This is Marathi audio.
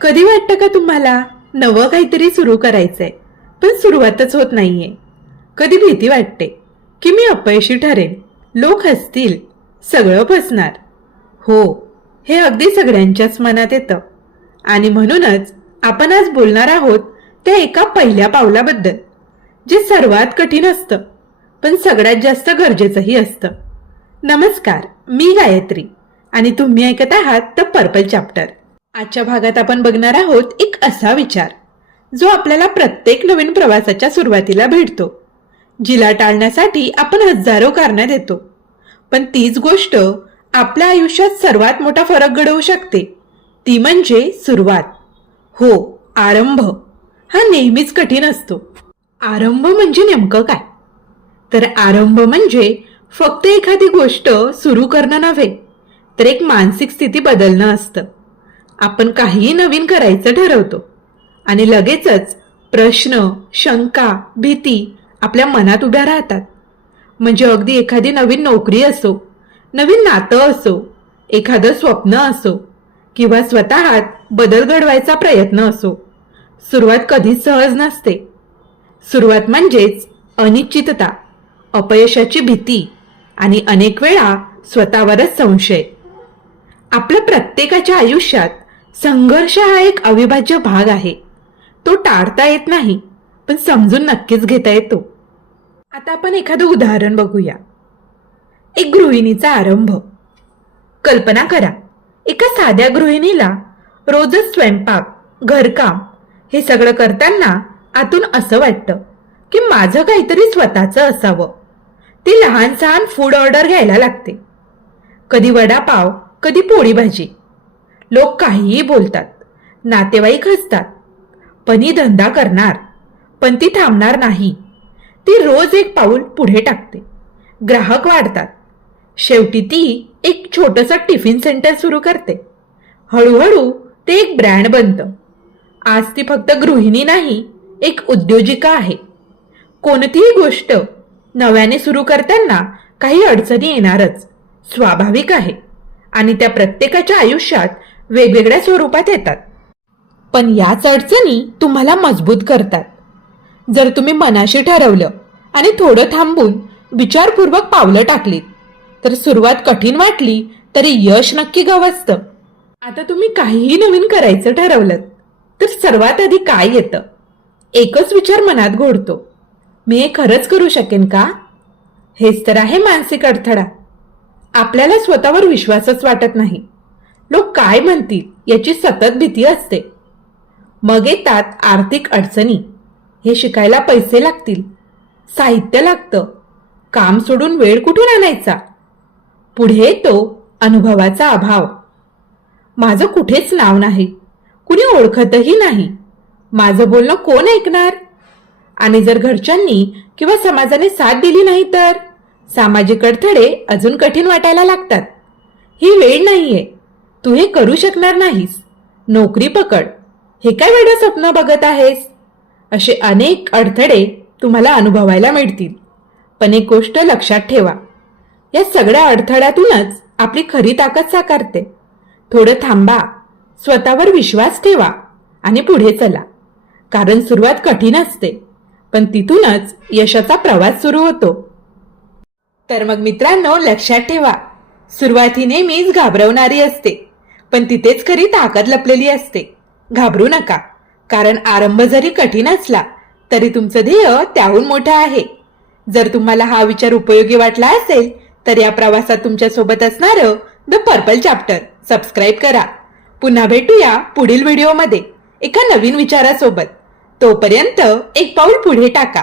कधी वाटतं का तुम्हाला नवं काहीतरी सुरू करायचंय? पण सुरुवातच होत नाहीये. कधी भीती वाटते की मी अपयशी ठरेन? लोक हसतील. सगळं फसणार. हो हे अगदी सगळ्यांच्याच मनात येतं. आणि म्हणूनच आपण आज बोलणार आहोत त्या एका पहिल्या पावलाबद्दल जे सर्वात कठीण असतं पण सगळ्यात जास्त गरजेचंही असतं. नमस्कार मी गायत्री आणि तुम्ही ऐकत आहात द पर्पल चॅप्टर. आजच्या भागात आपण बघणार आहोत एक असा विचार जो आपल्याला प्रत्येक नवीन प्रवासाच्या सुरुवातीला भेटतो. जिला टाळण्यासाठी आपण हजारो कारणं देतो पण तीच गोष्ट आपल्या आयुष्यात सर्वात मोठा फरक घडवू शकते. ती म्हणजे सुरुवात. हो आरंभ. हा नेहमीच कठीण असतो. आरंभ म्हणजे नेमकं काय? तर आरंभ म्हणजे फक्त एखादी गोष्ट सुरू करणं नव्हे तर एक मानसिक स्थिती बदलणं असतं. आपण काहीही नवीन करायचं ठरवतो. आणि लगेचच प्रश्न शंका भीती आपल्या मनात उभ्या राहतात. म्हणजे अगदी एखादी नवीन नोकरी असो नवीन नातं असो एखादं स्वप्न असो किंवा स्वतःत बदल घडवायचा प्रयत्न असो सुरुवात कधीच सहज नसते. सुरुवात म्हणजेच अनिश्चितता अपयशाची भीती आणि अनेक वेळा स्वतःवरच संशय. आपल्या प्रत्येकाच्या आयुष्यात संघर्ष हा एक अविभाज्य भाग आहे. तो टाळता येत नाही पण समजून नक्कीच घेता येतो. आता आपण एखादं उदाहरण बघूया. एक गृहिणीचा आरंभ. कल्पना करा एका साध्या गृहिणीला रोजच स्वयंपाक घरकाम हे सगळं करताना आतून असं वाटतं की माझं काहीतरी स्वतःचं असावं. ती लहान सहान फूड ऑर्डर घ्यायला लागते. कधी वडापाव कधी पोळी भाजी. लोक काहीही बोलतात नातेवाईक हसतात पण ही धंदा करणार पण ती थांबणार नाही. ती रोज एक पाऊल पुढे टाकते. ग्राहक वाढतात. शेवटी ती एक छोटंसं टिफिन सेंटर सुरू करते. हळूहळू ते एक ब्रँड बनतं. आज ती फक्त गृहिणी नाही एक उद्योजिका आहे. कोणतीही गोष्ट नव्याने सुरू करताना काही अडचणी येणारच स्वाभाविक आहे. आणि त्या प्रत्येकाच्या आयुष्यात वेगवेगळ्या स्वरूपात येतात. पण याच अडचणी तुम्हाला मजबूत करतात. जर तुम्ही मनाशी ठरवलं आणि थोडं थांबून विचारपूर्वक पावलं टाकलीत तर सुरुवात कठीण वाटली तरी यश नक्की गवसतं आता तुम्ही काहीही नवीन करायचं ठरवलं तर सर्वात आधी काय येतं? एकच विचार मनात घोडतो. मी हे खरंच करू शकेन का? हेच तर आहे मानसिक अडथळा. आपल्याला स्वतःवर विश्वासच वाटत नाही. लोक काय म्हणतील याची सतत भीती असते. मग येतात आर्थिक अडचणी. हे शिकायला पैसे लागतील. साहित्य लागतं. काम सोडून वेळ कुठून आणायचा? पुढे येतो अनुभवाचा अभाव. माझं कुठेच नाव नाही. कुणी ओळखतही नाही. माझं बोलणं कोण ऐकणार? आणि जर घरच्यांनी किंवा समाजाने साथ दिली नाही तर? सामाजिक अडथळे अजून कठीण वाटायला लागतात. ही वेळ नाहीये. तू हे करू शकणार नाहीस. नोकरी पकड. हे काय वेळं स्वप्न बघत आहेस? असे अनेक अडथळे तुम्हाला अनुभवायला मिळतील. पण एक गोष्ट लक्षात ठेवा. या सगळ्या अडथळ्यातूनच आपली खरी ताकद साकारते. थोडं थांबा. स्वतःवर विश्वास ठेवा आणि पुढे चला. कारण सुरुवात कठीण असते. पण तिथूनच यशाचा प्रवास सुरू होतो. तर मग मित्रांनो लक्षात ठेवा. सुरुवात ही नेहमीच घाबरवणारी असते. पण तिथेच खरी ताकद लपलेली असते. घाबरू नका. कारण आरंभ जरी कठीण असला तरी तुमचं ध्येय त्याहून मोठं आहे. जर तुम्हाला हा विचार उपयोगी वाटला असेल तर या प्रवासात तुमच्यासोबत असणारं द पर्पल चॅप्टर सबस्क्राईब करा. पुन्हा भेटूया पुढील व्हिडिओमध्ये. एका नवीन विचारासोबत. तोपर्यंत एक पाऊल पुढे टाका.